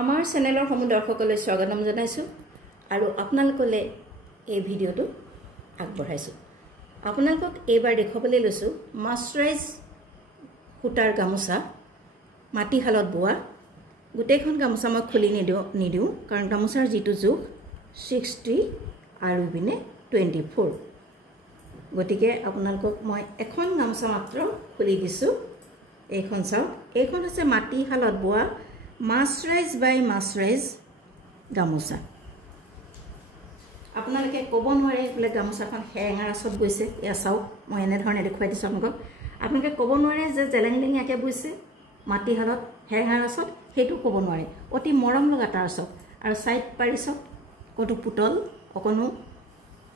আমাৰ চেনেলৰ সমূহ দৰ্শকলৈ স্বাগতম জনাইছো আৰু আপোনালোকলৈ এই ভিডিওটো আগবঢ়াইছো। আপোনালোকক এইবাৰ দেখুৱাবলৈ লৈছো মাস্টাৰাইজ সূতাৰ গামোচা মাটিশালত বোৱা। গোটেইখন গামোচা মই খুলি নিদিও কাৰণ গামোচাৰ যেটো জোখ 60 আৰু বিনে 24। গতিকে আপোনালোকক মই এখন গামোচা মাত্ৰ খুলি দিছো। এইখন চাওক, এইখন আছে মাটিশালত বোৱা মাস্টাৰাইজ বাই মাস্টাৰাইজ গামোচা। আপোনালোকে ক'ব নোৱাৰে বোলে গামোচাখন হেঙাৰ আছত গৈছে। এয়া চাওক, মই এনে ধৰণে দেখুৱাই দিছো আপোনালোকক। আপোনালোকে ক'ব নোৱাৰে যে জেলেংলেঙিয়াকে বৈছে মাটিশালত হেঙাৰ আছত, সেইটো ক'ব নোৱাৰে। অতি মৰম লগা তাৰ চাওক, আৰু সাইড পাৰি চাওক, কতো পুতল অকনো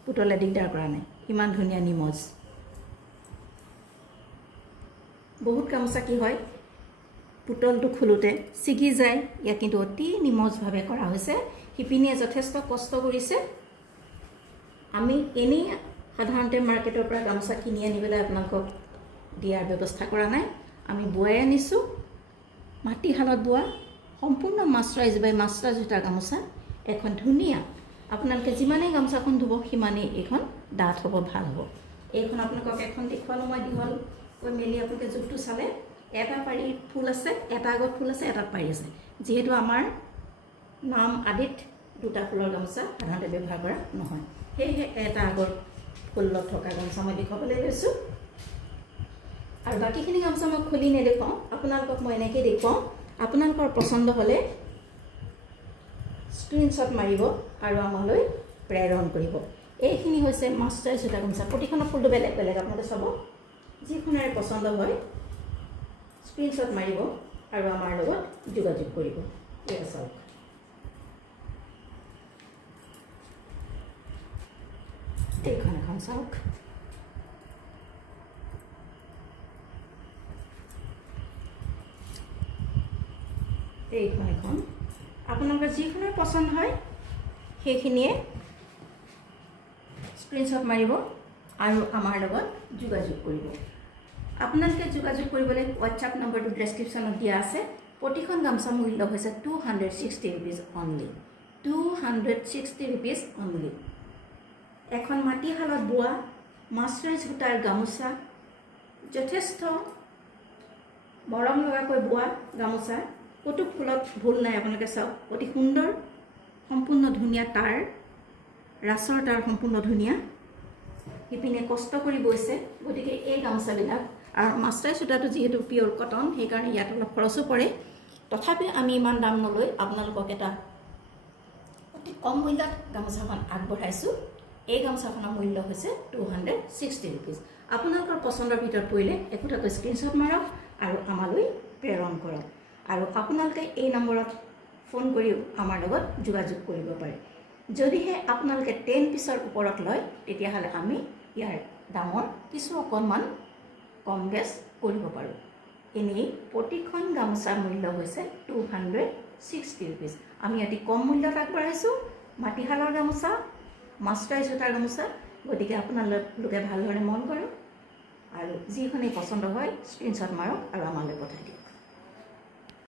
পুতলে দিগদাৰ কৰা নাই। ইমান ধুনীয়া নিমজ। বহুত গামোচা কি হয় পুতলটো খুলুতে ছিগি যায়, ইয়া কিন্তু অতি নিমজভাৱে কৰা হৈছে। শিপিনীয়ে যথেষ্ট কষ্ট কৰিছে। আমি এনেই সাধাৰণতে মাৰ্কেটৰ পৰা গামোচা কিনি আনিবলৈ আপোনালোকক দিয়াৰ ব্যৱস্থা কৰা নাই। আমি বোৱাই আনিছো মাটিশালত বোৱা সম্পূৰ্ণ মাস্টাৰাইজ বাই মাস্টাৰাইজ সূতাৰ গামোচা। এখন ধুনীয়া, আপোনালোকে যিমানেই গামোচাখন ধুব সিমানেই এইখন ডাঠ হ'ব, ভাল হ'ব। এইখন আপোনালোকক এখন দেখুৱালো মই দীঘল কৈ মেলি। আপোনালোকে জোখটো চালে এটা পাৰি ফুল আছে, এটা আগত ফুল আছে, এটা পাৰি আছে। যিহেতু আমাৰ নাম আদিত দুটা ফুলৰ গামোচা সাধাৰণতে ব্যৱহাৰ কৰা নহয়, সেয়েহে এটা আগত ফুল থকা গামোচা মই দেখুৱাবলৈ লৈছোঁ। আৰু বাকীখিনি গামোচা মই খুলি নেদেখুৱাওঁ, আপোনালোকক মই এনেকৈ দেখুৱাওঁ। আপোনালোকৰ পচন্দ হ'লে স্ক্ৰীনশ্বট মাৰিব আৰু আমালৈ প্ৰেৰণ কৰিব। এইখিনি হৈছে মাস্টাৰাইজ সূতা গামোচা। প্ৰতিখনৰ ফুলটো বেলেগ বেলেগ। আপোনালোকে চাব, যিখনেৰে পচন্দ হয় স্ক্ৰীনশ্বট মাৰিব আৰু আমাৰ লগত যোগাযোগ কৰিব। এয়া চাওক, এইখন এখন চাওক। এইখন এখন আপোনালোকৰ যিখনৰ পচন্দ হয় সেইখিনিয়ে স্ক্ৰীনশ্বট মাৰিব আৰু আমাৰ লগত যোগাযোগ কৰিব। আপোনালোকে যোগাযোগ কৰিবলৈ হোৱাটছআপ নম্বৰটো ডেছক্ৰিপশ্যনত দিয়া আছে। প্ৰতিখন গামোচা মূল্য হৈছে 260 ৰুপিজ অনলি। 260 rupees only. এখন মাটিশালত বোৱা মাস্টাৰাইজ সূতাৰ গামোচা, যথেষ্ট মৰম লগাকৈ বোৱা গামোচা। ক'তো ফুলত ভুল নাই। আপোনালোকে চাওক, অতি সুন্দৰ, সম্পূৰ্ণ ধুনীয়া তাৰ, ৰাছৰ তাৰ সম্পূৰ্ণ ধুনীয়া। শিপিনীয়ে কষ্ট কৰি বৈছে। গতিকে এই গামোচাবিলাক, আৰু মাস্টাৰাইজ সূতাটো যিহেতু পিয়'ৰ কটন, সেইকাৰণে ইয়াত অলপ খৰচো পৰে। তথাপিও আমি ইমান দাম নলৈ আপোনালোকক এটা অতি কম মূল্যত গামোচাখন আগবঢ়াইছোঁ। এই গামোচাখনৰ মূল্য হৈছে 260 ৰুপিজ। আপোনালোকৰ পচন্দৰ ভিতৰত পৰিলে একোটাকৈ স্ক্ৰীনশ্বট মাৰক আৰু আমালৈ প্ৰেৰণ কৰক। আৰু আপোনালোকে এই নম্বৰত ফোন কৰিও আমাৰ লগত যোগাযোগ কৰিব পাৰে। যদিহে আপোনালোকে 10 পিচৰ ওপৰত লয় তেতিয়াহ'লে আমি ইয়াৰ দামৰ কিছু অকণমান কম বেছ কৰিব পাৰোঁ। এনেই প্ৰতিখন গামোচাৰ মূল্য হৈছে 260 ৰুপিজ। আমি অতি কম মূল্যত আগবঢ়াইছোঁ মাটিশালৰ গামোচা, মাস্টাৰাইজ সূতাৰ গামোচা। গতিকে আপোনালোকে ভালদৰে মন কৰক আৰু যিখনেই পচন্দ হয় স্ক্ৰীনশ্বট মাৰক আৰু আমালৈ পঠাই দিয়ক।